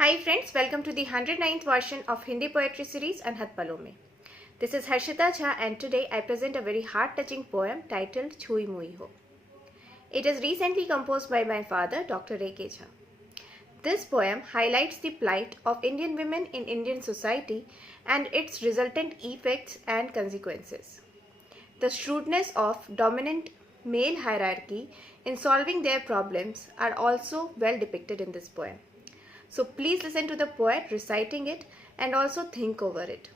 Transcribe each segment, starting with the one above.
Hi friends, welcome to the 109th version of Hindi poetry series Anhat Palo Mein. This is Harshita Jha and today I present a very heart-touching poem titled Chui Mui Ho. It is recently composed by my father, Dr. A.K. Jha. This poem highlights the plight of Indian women in Indian society and its resultant effects and consequences. The shrewdness of dominant male hierarchy in solving their problems are also well depicted in this poem. So please listen to the poet reciting it and also think over it.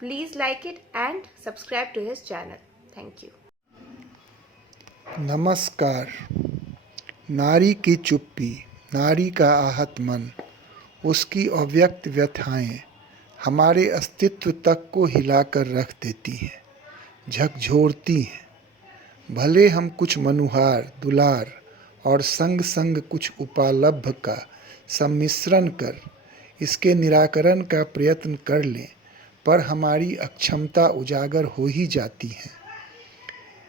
Please like it and subscribe to his channel. Thank you. नमस्कार। नारी की चुप्पी, नारी का आहत मन, उसकी अव्यक्त व्यथाएं हमारे अस्तित्व तक को हिलाकर रख देती हैं, झकझोरती हैं। भले हम कुछ मनुहार, दुलार और संग संग कुछ उपालभ्य का सम्मिश्रण कर इसके निराकरण का प्रयत्न कर लें, पर हमारी अक्षमता उजागर हो ही जाती है।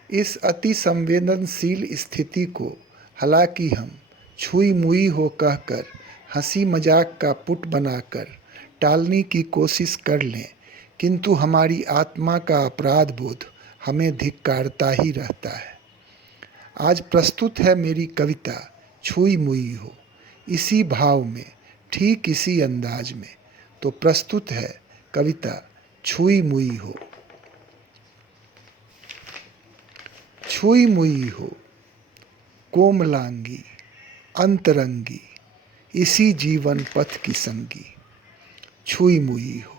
इस अति संवेदनशील स्थिति को हालांकि हम छुई मुई हो कहकर हंसी मजाक का पुट बनाकर टालने की कोशिश कर लें, किंतु हमारी आत्मा का अपराध बोध हमें धिक्कारता ही रहता है। आज प्रस्तुत है मेरी कविता छुई मुई हो, इसी भाव में, ठीक इसी अंदाज में। तो प्रस्तुत है कविता छुई मुई हो। छुई मुई हो, कोमलांगी, अंतरंगी, इसी जीवन पथ की संगी। छुई मुई हो,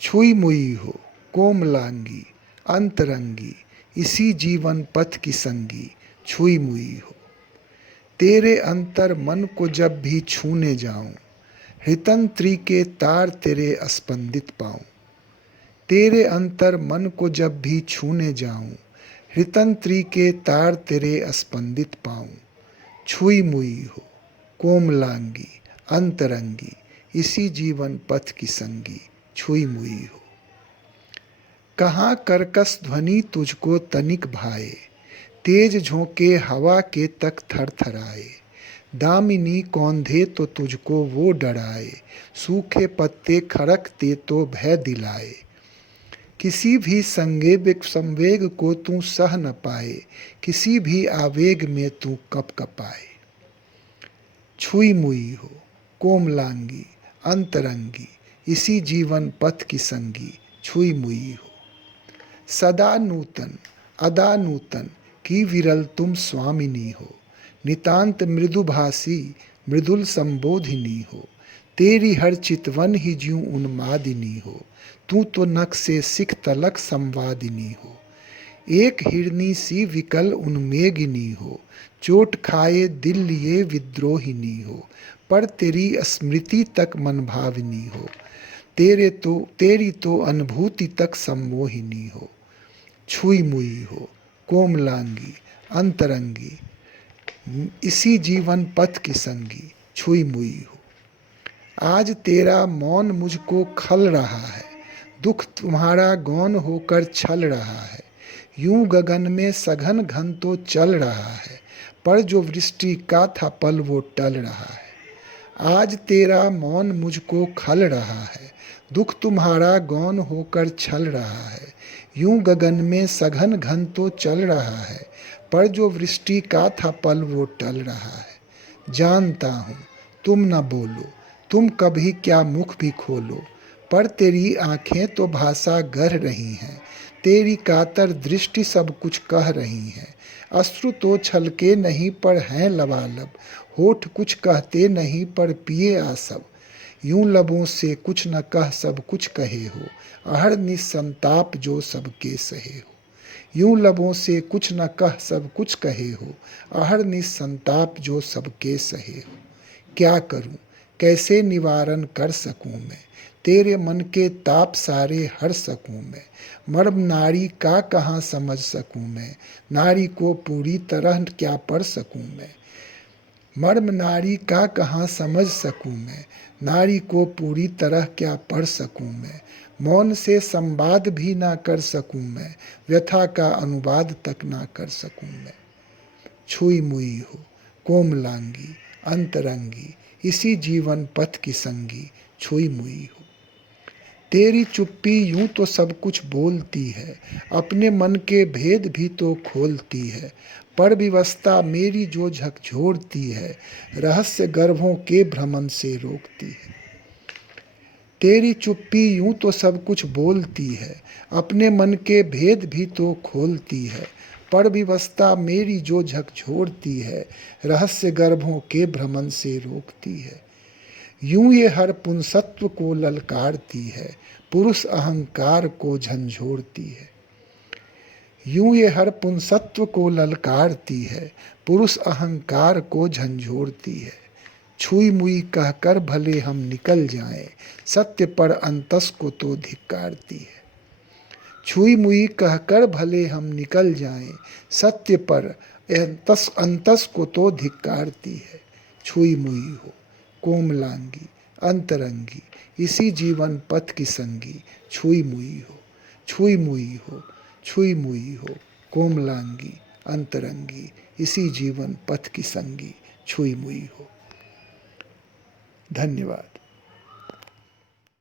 छुई मुई हो, कोमलांगी, अंतरंगी, इसी जीवन पथ की संगी। छुई मुई हो, तेरे अंतर मन को जब भी छूने जाऊं, हृतंत्री के तार तेरे स्पंदित पाऊं। तेरे अंतर मन को जब भी छूने जाऊं, हृतंत्री के तार तेरे स्पंदित पाऊं। छुई मुई हो, कोमलांगी, अंतरंगी, इसी जीवन पथ की संगी। छुई मुई हो, कहाँ कर्कश ध्वनि तुझको तनिक भाए, तेज झोंके हवा के तक थरथराए। दामिनी कौंधे तो तुझको वो डराए, सूखे पत्ते खड़कते तो भय दिलाए। किसी भी संवेग को तू सह न पाए, किसी भी आवेग में तू कप कपाए। छुई मुई हो, कोमलांगी, अंतरंगी, इसी जीवन पथ की संगी। छुई मुई हो, सदा नूतन, अदा नूतन की विरल तुम स्वामिनी हो। नितांत मृदुभाषी, मृदुल संबोधिनी हो। तेरी हर चितवन ही ज्यों उन्मादिनी हो। तू तो नख से सिख तलक संवादिनी हो। एक हिरनी सी विकल उन्मेगिनी हो। चोट खाए दिल लिए विद्रोहिनी हो, पर तेरी स्मृति तक मनभाविनी हो। तेरी तो अनुभूति तक सम्मोहिनी हो। छुई मुई हो, कोमलांगी, अंतरंगी, इसी जीवन पथ की संगी। छुई मुई हो, आज तेरा मौन मुझको खल रहा है, दुख तुम्हारा गौन होकर छल रहा है। यूं गगन में सघन घन तो चल रहा है, पर जो वृष्टि का था पल वो टल रहा है। आज तेरा मौन मुझको खल रहा है, दुख तुम्हारा गौन होकर छल रहा है। यूं गगन में सघन घन तो चल रहा है, पर जो वृष्टि का था पल वो टल रहा है। जानता हूँ तुम न बोलो, तुम कभी क्या मुख भी खोलो, पर तेरी आंखें तो भाषा गढ़ रही हैं। तेरी कातर दृष्टि सब कुछ कह रही हैं। अश्रु तो छलके नहीं पर हैं लबालब, होठ कुछ कहते नहीं पर पिए आसब। यूं लबों से कुछ न कह सब कुछ कहे हो, अहर निसंताप जो सबके सहे हो। यूं लबों से कुछ न कह सब कुछ कहे हो, अहर निसंताप जो सबके सहे हो। क्या करूं, कैसे निवारण कर सकूं मैं, तेरे मन के ताप सारे हर सकूं मैं। मर्म नारी का कहाँ समझ सकूं मैं, नारी को पूरी तरह क्या पढ़ सकूं मैं। मर्म नारी का कहाँ समझ सकूं मैं, नारी को पूरी तरह क्या पढ़ सकूं मैं। मौन से संवाद भी ना कर सकूं मैं, व्यथा का अनुवाद तक ना कर सकूं मैं। छुई मुई हो, कोमलांगी, अंतरंगी, इसी जीवन पथ की संगी छुई मुई हो। तेरी चुप्पी यूं तो सब कुछ बोलती है, अपने मन के भेद भी तो खोलती है। पर विवस्ता मेरी जो झकझोरती है, रहस्य गर्भों के भ्रमण से रोकती है। तेरी चुप्पी यूं तो सब कुछ बोलती है, अपने मन के भेद भी तो खोलती है। पर विवस्ता मेरी जो झकझोरती है, रहस्य गर्भों के भ्रमण से रोकती है। यूं ये हर पुंसत्व को ललकारती है, पुरुष अहंकार को झंझोरती है। यूं ये हर पुंसत्व को ललकारती है, पुरुष अहंकार को झंझोरती है। छुई मुई कहकर भले हम निकल जाएं, सत्य पर अंतस को तो धिक्कारती है। छुई मुई कहकर भले हम निकल जाएं, सत्य पर अंतस को तो धिक्कारती है। छुई मुई हो कोमलांगी अंतरंगी, इसी जीवन पथ की संगी छुई मुई हो। छुई मुई हो, छुई मुई हो कोमलांगी अंतरंगी, इसी जीवन पथ की संगी छुई मुई हो। धन्यवाद।